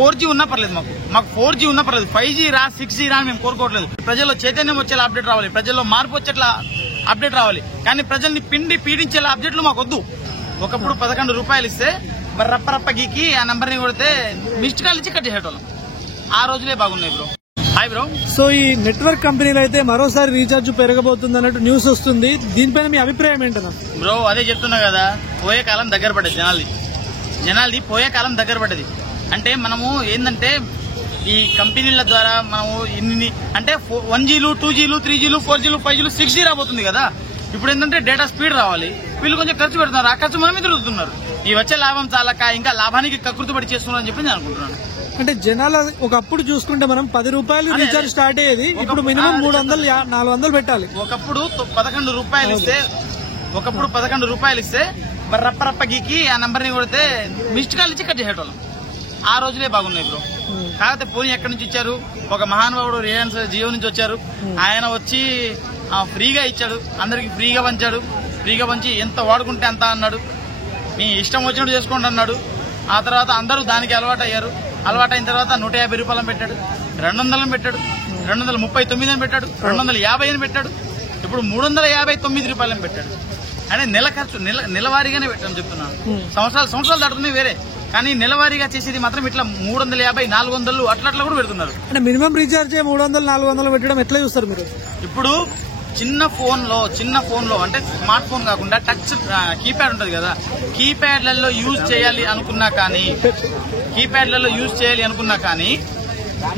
4G ఉన్నా పర్లేదు, మాకు 4G ఉన్నా పర్లేదు. 5G రా 6G రా మేము కోరుకోవట్లేదు. ప్రజల్లో చైతన్యం వచ్చేలా అప్డేట్ రావాలి, ప్రజల్లో మార్పు వచ్చేట్లా అప్డేట్ రావాలి. కానీ ప్రజల్ని పిండి పీడించేలా అప్డేట్లు మాకు వద్దు. ఒకప్పుడు 11 రూపాయలు ఇస్తే మరి రప్ప గీకి ఆ నంబర్ ని కొడితే మిస్డ్ కాల్ ఇచ్చి కట్ చేసేటోళ్ళం. ఆ రోజులే బాగున్నాయి బ్రో. Hi bro. సో ఈ నెట్వర్క్ కంపెనీలో అయితే మరోసారి రీఛార్జ్ పెరగబోతుంది అన్నట్టు న్యూస్ వస్తుంది. దీనిపైన మీ అభిప్రాయం ఏంటన్నా? బ్రో అదే చెప్తున్నా కదా, పోయే కాలం దగ్గర పడ్డది జనాలది పోయే కాలం దగ్గర పడ్డది. అంటే మనము ఏంటంటే ఈ కంపెనీల ద్వారా మనము ఇన్ని అంటే 1Gలు 2Gలు 3Gలు 4Gలు 5Gలు 6G రాబోతుంది కదా. ఇప్పుడు ఏంటంటే డేటా స్పీడ్ రావాలి, వీళ్ళు కొంచెం ఖర్చు పెడుతున్నారు, ఆ ఖర్చు మనమే తిరుగుతున్నారు. ఈ వచ్చే లాభం చాలక ఇంకా లాభానికి కకృతిపడి చేస్తున్నారని చెప్పి నేను అనుకుంటున్నాను. అంటే జనాల ఒకప్పుడు చూసుకుంటే మనం 10 రూపాయలు రీఛార్జ్ స్టార్ట్ అయ్యేది, ఇప్పుడు మినిమం 300 400 పెట్టాలి. ఒకప్పుడు 11 రూపాయలు ఇస్తే మరి రప్ప గీకి ఆ నంబర్ ని కొడితే మిస్డ్ కాల్ ఇచ్చి కట్ చేసేటోళ్ళం. ఆ రోజులే బాగున్నాయి బ్రో. కాకపోతే పోనీ ఎక్కడి నుంచి ఇచ్చారు, ఒక మహానుభావుడు రిలయన్స్ జియో నుంచి వచ్చారు, ఆయన వచ్చి ఫ్రీగా ఇచ్చాడు, అందరికి ఫ్రీగా పంచి ఎంత వాడుకుంటే అంత అన్నాడు, మీ ఇష్టం వచ్చినట్టు చేసుకోండి అన్నాడు. ఆ తర్వాత అందరూ దానికి అలవాటయ్యారు. అలవాటైన తర్వాత 150 రూపాయలను పెట్టాడు, 200 పెట్టాడు, 239 అని పెట్టాడు, 250 అని పెట్టాడు, ఇప్పుడు 359 రూపాయలని పెట్టాడు. అంటే నెల ఖర్చు నెలవారీగానే పెట్టాను చెప్తున్నాను. సంవత్సరాలు దాటుతున్నాయి వేరే, కానీ నెలవారీగా చేసేది మాత్రం ఇట్లా 350 400 అట్లా కూడా పెడుతున్నారు. అంటే మినిమం రీఛార్జ్ 300 400 పెట్టడం ఎట్లా చూస్తారు మీరు? ఇప్పుడు చిన్న ఫోన్ లో అంటే స్మార్ట్ ఫోన్ కాకుండా టచ్ కీప్యాడ్ ఉంటది కదా, కీప్యాడ్లలో యూజ్ చేయాలి అనుకున్నా కానీ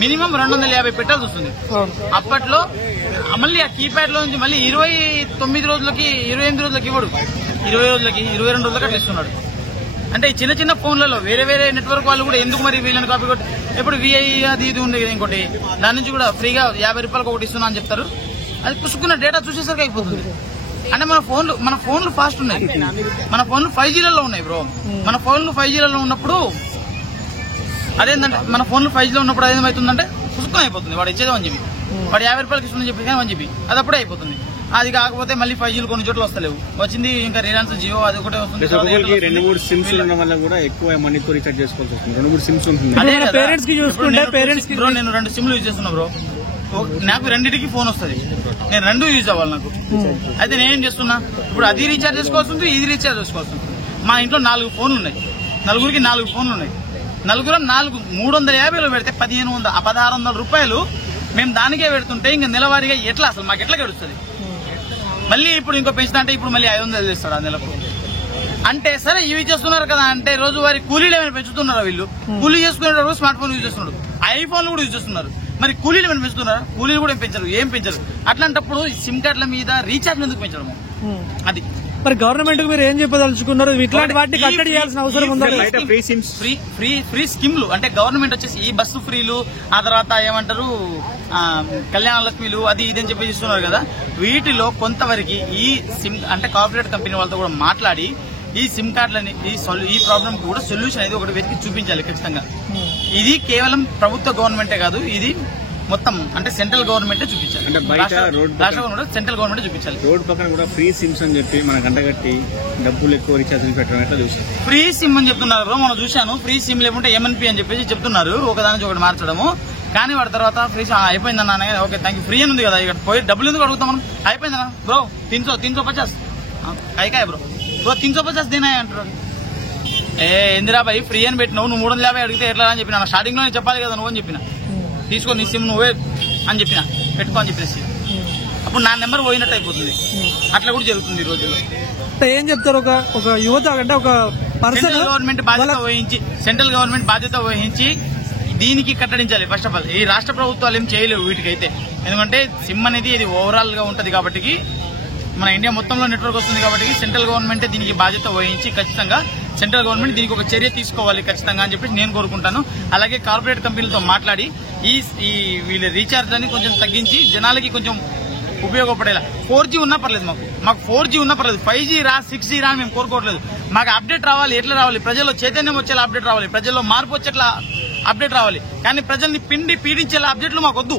మినిమం 250 పెట్టాల్సి వస్తుంది. అప్పట్లో మళ్ళీ ఆ కీప్యాడ్ లో నుంచి మళ్ళీ 29 రోజులకి 28 రోజులకి ఇవ్వడు, 20 రోజులకి 22 రోజులకి అట్లా ఇస్తున్నాడు. అంటే ఈ చిన్న ఫోన్లలో వేరే నెట్వర్క్ వాళ్ళు కూడా ఎందుకు మరి వీళ్ళని కాపీ కొట్టి ఎప్పుడు VI అది ఇది ఉంది ఇంకోటి, దాని నుంచి కూడా ఫ్రీగా 50 రూపాయలకు ఒకటి ఇస్తున్నా అని చెప్తారు. అది పుసుకున్న డేటా చూసేసరికి అయిపోతుంది. అంటే మన ఫోన్లు ఫాస్ట్ ఉన్నాయి, మన ఫోన్లు 5Gలలో ఉన్నాయి బ్రో. మన ఫోన్లు 5Gలలో ఉన్నప్పుడు అదేంటంటే అదేమవుతుందంటే పుసుకుని అయిపోతుంది. వాడు ఇచ్చేది 1 GB, వాడు 50 రూపాయలకి ఇస్తుందని చెప్పి 1 GB అది అప్పుడే అయిపోతుంది. అది కాకపోతే మళ్ళీ 5Gలు కొన్ని చోట్ల వస్తలేవు, వచ్చింది ఇంకా రిలయన్స్ జియో అది ఒకటే వస్తుంది. 2-3 సిమ్స్ ఉండడం వల్ల కూడా ఎక్కువ మనీతో రీఛార్జ్ చేసుకోవాల్సి వస్తుంది. 2-3 సిమ్స్ ఉంటుంది. బ్రో నేను 2 సిమ్లు యూజ్ చేస్తున్నా బ్రో. నాకు రెండింటికి ఫోన్ వస్తుంది, నేను 2 యూజ్ అవ్వాలి నాకు. అయితే నేనేం చేస్తున్నా, ఇప్పుడు అది రీఛార్జ్ చేసుకోవాల్సింది, ఇది రీఛార్జ్ చేసుకోవాల్సింది. మా ఇంట్లో 4 ఫోన్లు ఉన్నాయి, నలుగురికి 4 ఫోన్లు ఉన్నాయి. నలుగురం 350లో పెడితే 1600 రూపాయలు మేము దానికే పెడుతుంటే ఇంకా నెలవారీగా ఎట్లా అసలు మాకు ఎట్లా గడుస్తుంది? మళ్ళీ ఇప్పుడు ఇంకో పెంచుతా అంటే ఇప్పుడు మళ్ళీ 500 చేస్తాడు ఆ నెలకు. అంటే సరే ఇవి చేస్తున్నారు కదా, అంటే రోజువారీ కూలీలు ఏమైనా పెంచుతున్నారా? వీళ్ళు కూలీ చేసుకునేటప్పుడు స్మార్ట్ ఫోన్ యూజ్ చేస్తున్నారు, ఐఫోన్లు కూడా యూజ్ చేస్తున్నారు. మరి కూలీలు ఏమైనా పెంచుతున్నారా? కూలీలు కూడా ఏం పెంచరు. అట్లాంటప్పుడు సిమ్ కార్డుల మీద రీఛార్జ్ ఎందుకు పెంచడము? అది మరి గవర్నమెంట్ మీరు ఏం చెప్పదలుచుకున్నారు? ఇట్లాంటి వాటిని కట్టడి చేయాల్సిన అవసరం ఉందా? ఫ్రీ స్కీమ్లు అంటే గవర్నమెంట్ వచ్చేసి ఈ బస్సు ఫ్రీలు, ఆ తర్వాత ఏమంటారు కళ్యాణ లక్ష్మిలు అది ఇదని చెప్పి ఇస్తున్నారు కదా, వీటిలో కొంతవరకు ఈ సిమ్ అంటే కార్పొరేట్ కంపెనీ వాళ్ళతో కూడా మాట్లాడి ఈ సిమ్ కార్డులని ఈ ప్రాబ్లం కూడా సొల్యూషన్ అనేది ఒకటి వెతికి చూపించాలి ఖచ్చితంగా. ఇది కేవలం ప్రభుత్వ గవర్నమెంటే కాదు, ఇది మొత్తం అంటే సెంట్రల్ గవర్నమెంటే చూపించాలి. అంటే బయట సెంట్రల్ గవర్నమెంట్ చూపించాలి. రోడ్ పక్కన కూడా ఫ్రీ సిమ్స్ అని చెప్పి మనకు గంటగట్టి డబ్బులు ఎక్కువ రీఛార్జ్ పెట్టడం ఎట్లా చూసారు? ఫ్రీ సిమ్ అని చెప్తున్నారు, మనం చూశాను. ఫ్రీ సిమ్ లేకుంటే MNP అని చెప్పేసి చెప్తున్నారు, ఒకదానికి ఒకటి మార్చడము. కానీ వాడి తర్వాత ఫ్రీ అయిపోయిందన్నా, ఓకే థ్యాంక్ యూ, ఫ్రీ అని ఉంది కదా, ఇక్కడ పోయి డబ్బులు ఎందుకు అడుగుతాం మనం? అయిపోయిందన్నా బ్రో 350 కాయ బ్రో 350 దేనా అంటారు. ఇందిరాబాయి ఫ్రీ అని పెట్టినావు, నువ్వు 350 అడిగితే ఎట్లా అని చెప్పిన స్టార్టింగ్ లో చెప్పాలి కదా నువ్వు అని చెప్పిన. తీసుకో నీ సిమ్ నువ్వే అని చెప్పిన, పెట్టుకో అని చెప్పేసి అప్పుడు నా నెంబర్ పోయినట్టు అయిపోతుంది. అట్లా కూడా జరుగుతుంది ఈ రోజుల్లో. ఏం చెప్తారు ఒక యువత అంటే ఒక పర్సన్ సెంట్రల్ గవర్నమెంట్ బాధ్యత వహించి దీనికి కట్టడించాలి. ఫస్ట్ ఆఫ్ ఆల్ ఈ రాష్ట్ర ప్రభుత్వాలు ఏం చేయలేవు వీటికైతే, ఎందుకంటే సిమ్ అనేది ఇది ఓవరాల్ గా ఉంటది కాబట్టి, మన ఇండియా మొత్తంలో నెట్వర్క్ వస్తుంది కాబట్టి సెంట్రల్ గవర్నమెంటే దీనికి బాధ్యత వహించి ఖచ్చితంగా సెంట్రల్ గవర్నమెంట్ దీనికి ఒక చర్య తీసుకోవాలి ఖచ్చితంగా అని చెప్పి నేను కోరుకుంటాను. అలాగే కార్పొరేట్ కంపెనీలతో మాట్లాడి ఈ వీళ్ళ రీఛార్జ్ అని కొంచెం తగ్గించి జనాలకి కొంచెం ఉపయోగపడేలా 4G ఉన్నా పర్లేదు, మాకు 4G ఉన్నా పర్లేదు, 5G రా 6G రా మేము కోరుకోవట్లేదు. మాకు అప్డేట్ రావాలి, ఎట్లా రావాలి? ప్రజల్లో చైతన్యం వచ్చేలా అప్డేట్ రావాలి, ప్రజల్లో మార్పు వచ్చేట్లా అప్డేట్ రావాలి. కానీ ప్రజల్ని పిండి పీడించేలా అప్డేట్లు మాకు వద్దు.